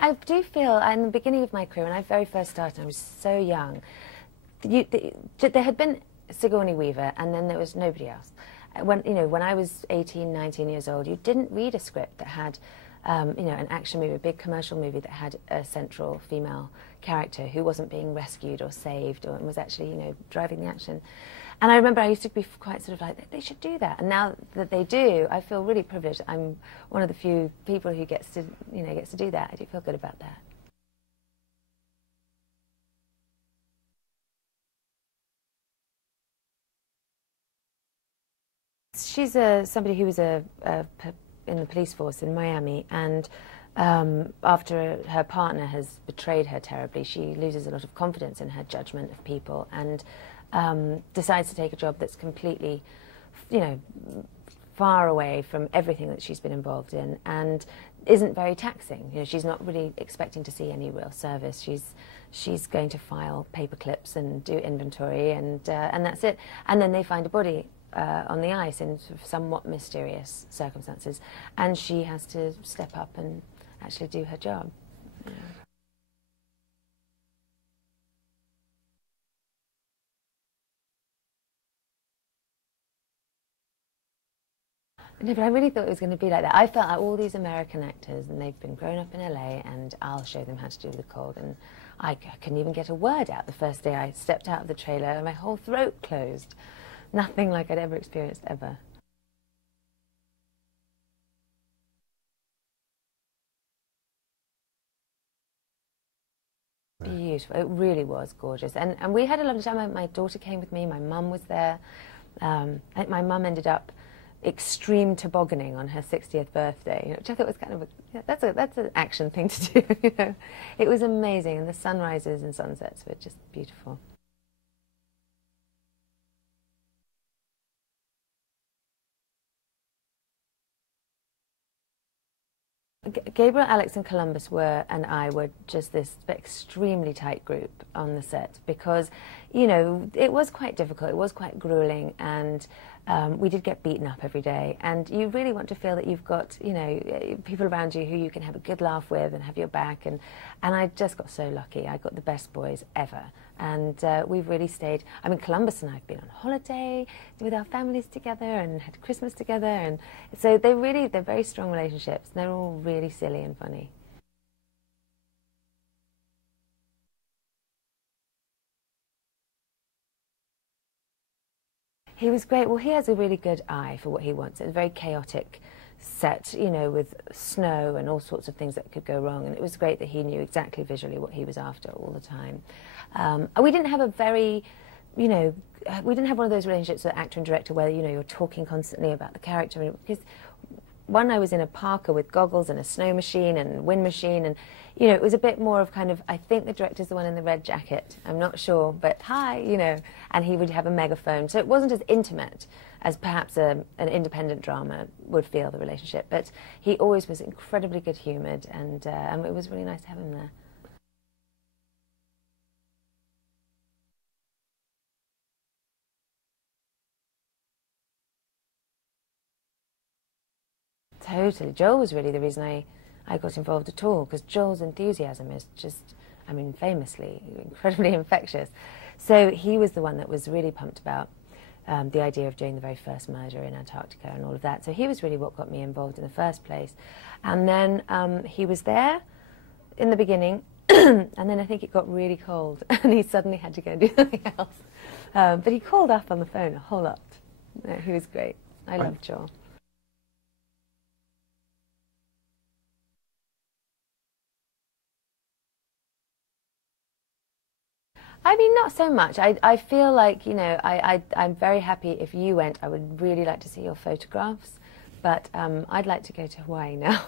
I do feel, in the beginning of my career, when I very first started, I was so young, there had been Sigourney Weaver, and then there was nobody else. When I was 18, 19 years old, you didn't read a script that had, an action movie, a big commercial movie that had a central female character who wasn't being rescued or saved and was actually, driving the action. And I remember I used to be quite sort of like, they should do that. And now that they do, I feel really privileged. I'm one of the few people who gets to do that. I do feel good about that. She's somebody who was in the police force in Miami, and after her partner has betrayed her terribly, she loses a lot of confidence in her judgment of people, and decides to take a job that's completely, far away from everything that she's been involved in, and isn't very taxing. She's not really expecting to see any real service. She's going to file paper clips and do inventory, and that's it. And then they find a body on the ice in sort of somewhat mysterious circumstances, and she has to step up and actually do her job. Yeah. No, but I really thought it was going to be like that. I felt like all these American actors, and they've been grown up in LA, and I'll show them how to do the cold. And I couldn't even get a word out the first day I stepped out of the trailer, and my whole throat closed. Nothing like I'd ever experienced, ever. Beautiful. It really was gorgeous. And we had a lovely time. My daughter came with me. My mum was there. I think my mum ended up extreme tobogganing on her 60th birthday, which I thought was kind of that's an action thing to do. It was amazing, and the sunrises and sunsets were just beautiful. Gebriel, Aleks and Kolumbus and I were just this extremely tight group on the set because, it was quite difficult, it was quite grueling, and we did get beaten up every day. And you really want to feel that you've got, people around you who you can have a good laugh with and have your back. And I just got so lucky. I got the best boys ever. And we've really stayed. I mean, Kolumbus and I have been on holiday with our families together and had Christmas together. And so they're very strong relationships. They're all really silly and funny. He was great. Well, he has a really good eye for what he wants. It's a very chaotic set, with snow and all sorts of things that could go wrong. And it was great that he knew exactly visually what he was after all the time. We didn't have a very, we didn't have one of those relationships with actor and director where, you're talking constantly about the character. Because one, I was in a parka with goggles and a snow machine and wind machine, and it was a bit more of kind of, I think the director's the one in the red jacket, I'm not sure, but hi, and he would have a megaphone. So it wasn't as intimate as perhaps an independent drama would feel, the relationship, but he always was incredibly good-humoured, and it was really nice to have him there. Totally. Joel was really the reason I got involved at all, because Joel's enthusiasm is just, famously incredibly infectious. So he was the one that was really pumped about the idea of doing the very first murder in Antarctica and all of that. So he was really what got me involved in the first place. And then he was there in the beginning, and then I think it got really cold, and he suddenly had to go and do something else. But he called up on the phone a whole lot. No, he was great. I loved Joel. Not so much. I feel like, I'm very happy if you went. I would really like to see your photographs, but I'd like to go to Hawaii now.